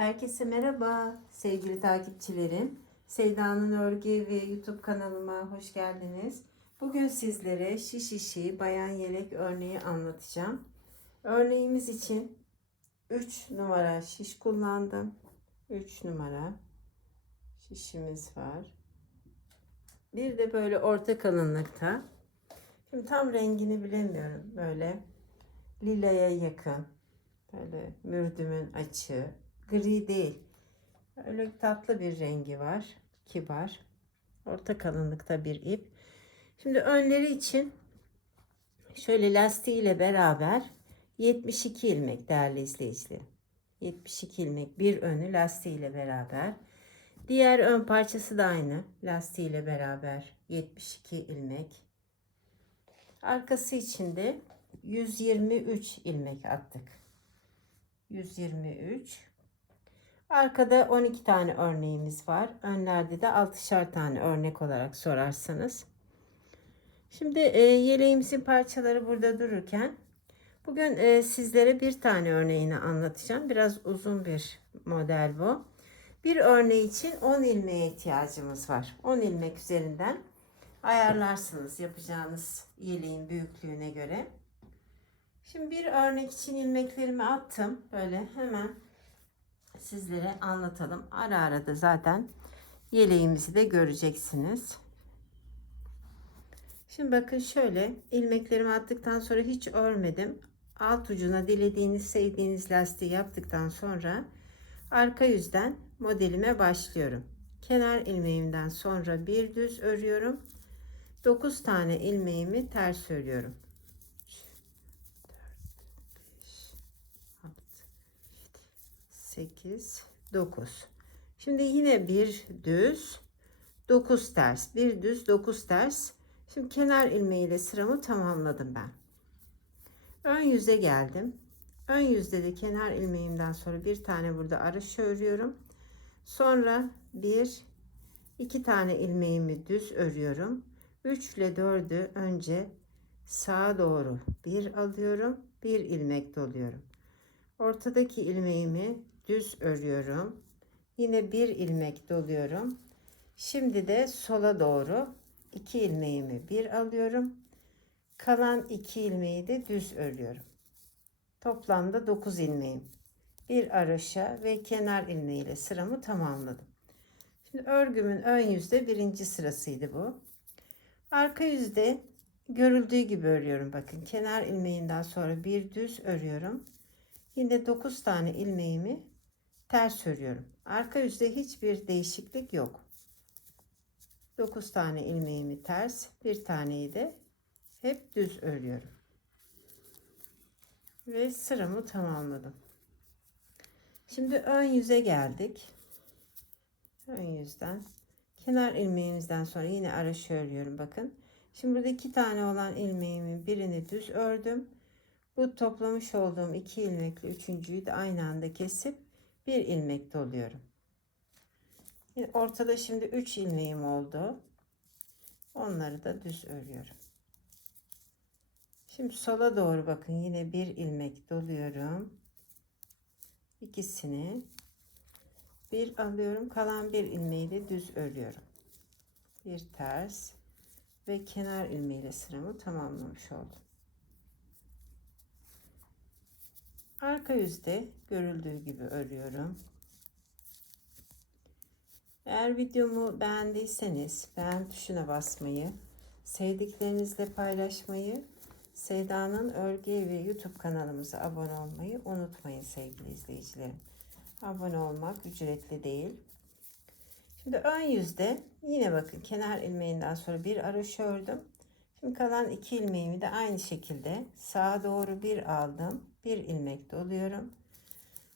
Herkese merhaba sevgili takipçilerim. Seyda'nın Örgü ve YouTube kanalıma hoş geldiniz. Bugün sizlere şiş işi bayan yelek örneği anlatacağım. Örneğimiz için 3 numara şiş kullandım. 3 numara şişimiz var. Bir de böyle orta kalınlıkta. Şimdi tam rengini bilemiyorum. Böyle lilaya yakın. Böyle mürdümün açığı. Gri değil. Öyle tatlı bir rengi var. Kibar. Orta kalınlıkta bir ip. Şimdi önleri için şöyle lastiğiyle beraber 72 ilmek değerli izleyicilerim. 72 ilmek bir önü lastiğiyle beraber. Diğer ön parçası da aynı. Lastiğiyle beraber 72 ilmek. Arkası için de 123 ilmek attık. 123. Arkada 12 tane örneğimiz var. Önlerde de 6'şar tane örnek olarak sorarsanız. Şimdi e, yeleğimizin parçaları burada dururken bugün e, sizlere bir tane örneğini anlatacağım. Biraz uzun bir model bu. Bir örneği için 10 ilmeğe ihtiyacımız var. 10 ilmek üzerinden ayarlarsınız yapacağınız yeleğin büyüklüğüne göre. Şimdi bir örnek için ilmeklerimi attım. Böyle hemen sizlere anlatalım. Ara ara da zaten yeleğimizi de göreceksiniz. Şimdi bakın şöyle ilmeklerimi attıktan sonra hiç örmedim. Alt ucuna dilediğiniz sevdiğiniz lastiği yaptıktan sonra arka yüzden modelime başlıyorum. Kenar ilmeğimden sonra bir düz örüyorum. 9 tane ilmeğimi ters örüyorum. 8 9 şimdi yine bir düz 9 ters. Bir düz 9 ters. Şimdi kenar ilmeği ile sıramı tamamladım ben. Ön yüze geldim. Ön yüzde de kenar ilmeğimden sonra bir tane burada araş örüyorum. Sonra bir iki tane ilmeğimi düz örüyorum. 3 ile 4'ü önce sağa doğru bir alıyorum bir ilmek doluyorum. Ortadaki ilmeğimi düz örüyorum. Yine bir ilmek doluyorum. Şimdi de sola doğru iki ilmeğimi bir alıyorum. Kalan iki ilmeği de düz örüyorum. Toplamda 9 ilmeğim. Bir araşa ve kenar ilmeğiyle sıramı tamamladım. Şimdi örgümün ön yüzde birinci sırasıydı bu. Arka yüzde görüldüğü gibi örüyorum. Bakın kenar ilmeğinden sonra bir düz örüyorum. Yine 9 tane ilmeğimi ters örüyorum. Arka yüzde hiçbir değişiklik yok. 9 tane ilmeğimi ters, bir taneyi de hep düz örüyorum. Ve sıramı tamamladım. Şimdi ön yüze geldik. Ön yüzden kenar ilmeğimizden sonra yine araş örüyorum bakın. Şimdi burada iki tane olan ilmeğimin birini düz ördüm. Bu toplamış olduğum iki ilmekle üçüncüyü de aynı anda kesip bir ilmek doluyorum. Ortada şimdi 3 ilmeğim oldu. Onları da düz örüyorum. Şimdi sola doğru bakın yine bir ilmek doluyorum. İkisini bir alıyorum. Kalan bir ilmeği de düz örüyorum. Bir ters ve kenar ilmeğiyle sıramı tamamlamış oldum. Arka yüzde görüldüğü gibi örüyorum. Eğer videomu beğendiyseniz beğen tuşuna basmayı, sevdiklerinizle paylaşmayı, Seyda'nın Örgü ve YouTube kanalımıza abone olmayı unutmayın sevgili izleyicilerim. Abone olmak ücretli değil. Şimdi ön yüzde yine bakın kenar ilmeğinden sonra bir araş ördüm. Şimdi kalan iki ilmeğimi de aynı şekilde sağa doğru bir aldım. Bir ilmek doluyorum.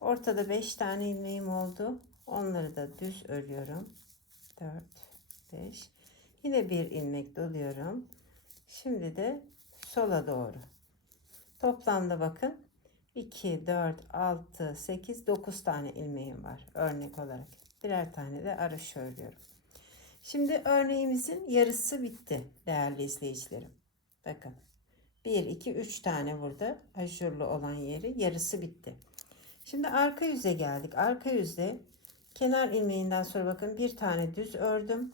Ortada beş tane ilmeğim oldu. Onları da düz örüyorum. 4 5 Yine bir ilmek doluyorum. Şimdi de sola doğru. Toplamda bakın 2 4 6 8 9 tane ilmeğim var örnek olarak. Birer tane de araş örüyorum. Şimdi örneğimizin yarısı bitti değerli izleyicilerim. Bakın 1, 2, 3 tane burada ajurlu olan yeri yarısı bitti. Şimdi arka yüze geldik. Arka yüzde kenar ilmeğinden sonra bakın bir tane düz ördüm.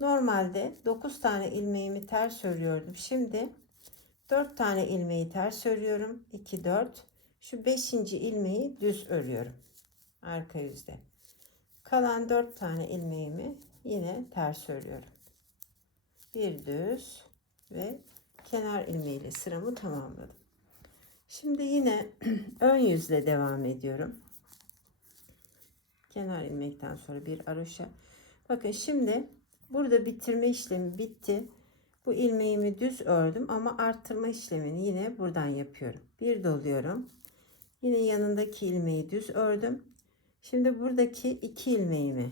Normalde 9 tane ilmeğimi ters örüyordum. Şimdi 4 tane ilmeği ters örüyorum. 2 4. Şu 5. ilmeği düz örüyorum. Arka yüzde. Kalan 4 tane ilmeğimi yine ters örüyorum. Bir düz ve kenar ilmeğiyle sıramı tamamladım. Şimdi yine ön yüzle devam ediyorum. Kenar ilmekten sonra bir aroşa. Bakın şimdi burada bitirme işlemi bitti. Bu ilmeğimi düz ördüm ama arttırma işlemini yine buradan yapıyorum. Bir doluyorum. Yine yanındaki ilmeği düz ördüm. Şimdi buradaki iki ilmeğimi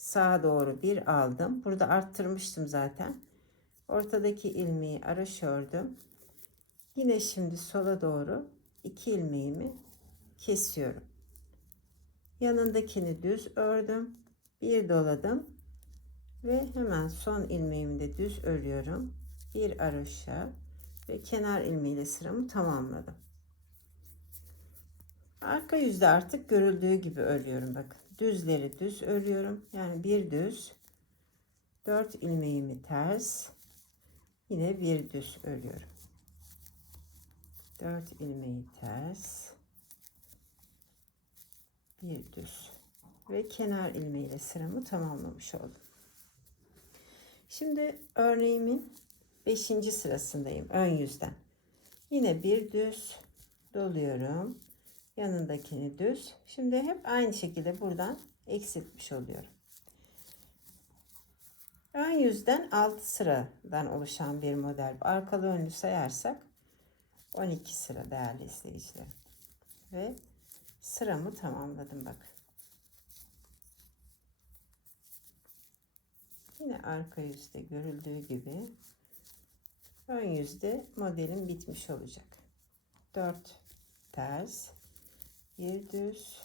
sağa doğru bir aldım. Burada arttırmıştım zaten. Ortadaki ilmeği araş ördüm. Yine şimdi sola doğru iki ilmeğimi kesiyorum. Yanındakini düz ördüm. Bir doladım. Ve hemen son ilmeğimi de düz örüyorum. Bir aroşa ve kenar ilmeğiyle sıramı tamamladım. Arka yüzde artık görüldüğü gibi örüyorum bakın. Düzleri düz örüyorum. Yani bir düz. Dört ilmeğimi ters. Yine bir düz örüyorum. 4 ilmeği ters bir düz ve kenar ilmeğiyle sıramı tamamlamış oldum. Şimdi örneğimin 5. sırasındayım ön yüzden. Yine bir düz doluyorum. Yanındakini düz. Şimdi hep aynı şekilde buradan eksiltmiş oluyorum. Ön yüzden 6 sıradan oluşan bir model. Arkalı önlü sayarsak 12 sıra değerli izleyicilerim. Ve sıramı tamamladım bak. Yine arka yüzde görüldüğü gibi ön yüzde modelim bitmiş olacak. 4 ters, bir düz,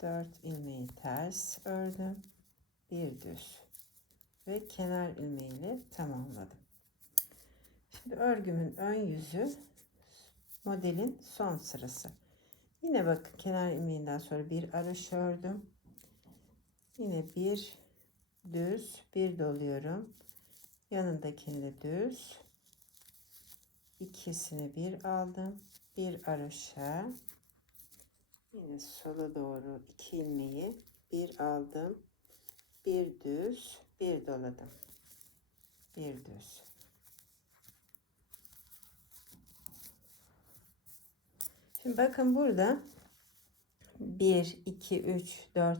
4 ilmeği ters ördüm, bir düz ve kenar ilmeğiyle tamamladım. Şimdi örgümün ön yüzü modelin son sırası. Yine bakın kenar ilmeğinden sonra bir araş ördüm. Yine bir düz bir doluyorum. Yanındakini de düz. İkisini bir aldım. Bir araşa. Yine sola doğru iki ilmeği bir aldım. Bir düz bir doladım. Bir düz. Şimdi bakın burada 1, 2, 3, 4,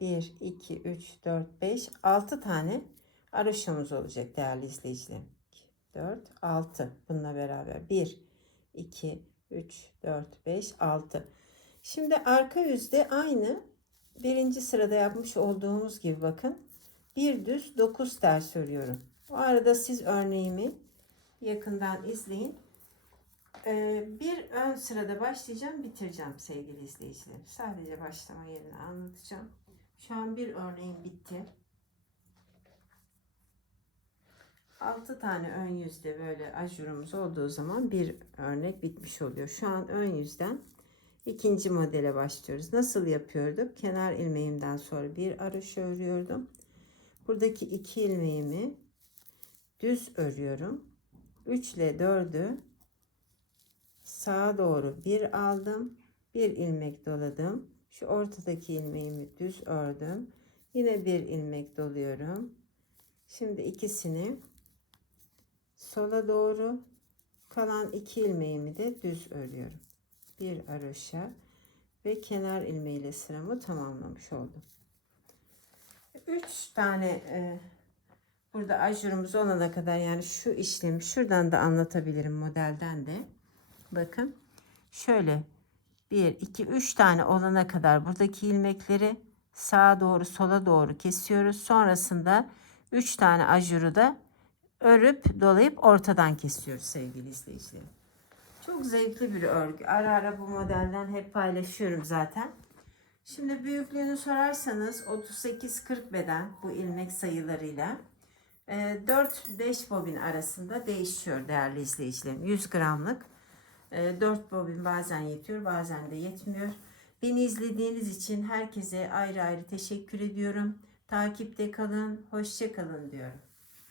1, 2, 3, 4, 5, 6 tane araşımız olacak değerli izleyicilerim. 4, 6 bununla beraber 1, 2, 3, 4, 5, 6. Şimdi arka yüzde aynı birinci sırada yapmış olduğumuz gibi bakın. Bir düz 9 ters örüyorum. O arada siz örneğimi yakından izleyin. Ee, bir ön sırada başlayacağım, bitireceğim sevgili izleyicilerim. Sadece başlama yerini anlatacağım. Şu an bir örneğim bitti. 6 tane ön yüzde böyle ajurumuz olduğu zaman bir örnek bitmiş oluyor. Şu an ön yüzden ikinci modele başlıyoruz. Nasıl yapıyorduk? Kenar ilmeğimden sonra bir araş örüyordum. Buradaki iki ilmeğimi düz örüyorum. 3 ile 4'ü sağa doğru bir aldım. Bir ilmek doladım. Şu ortadaki ilmeğimi düz ördüm. Yine bir ilmek doluyorum. Şimdi ikisini sola doğru kalan iki ilmeğimi de düz örüyorum. Bir aroşa ve kenar ilmeğiyle sıramı tamamlamış oldum. Üç tane e, burada ajurumuz olana kadar yani şu işlemi şuradan da anlatabilirim modelden de. Bakın şöyle 1 2 3 tane olana kadar buradaki ilmekleri sağa doğru sola doğru kesiyoruz. Sonrasında 3 tane ajuru da örüp dolayıp ortadan kesiyoruz sevgili izleyicilerim. Çok zevkli bir örgü. Ara ara bu modelden hep paylaşıyorum zaten. Şimdi büyüklüğünü sorarsanız 38-40 beden bu ilmek sayılarıyla. 4-5 bobin arasında değişiyor değerli izleyicilerim. 100 gramlık 4 bobin bazen yetiyor bazen de yetmiyor. Beni izlediğiniz için herkese ayrı ayrı teşekkür ediyorum. Takipte kalın, hoşça kalın diyorum.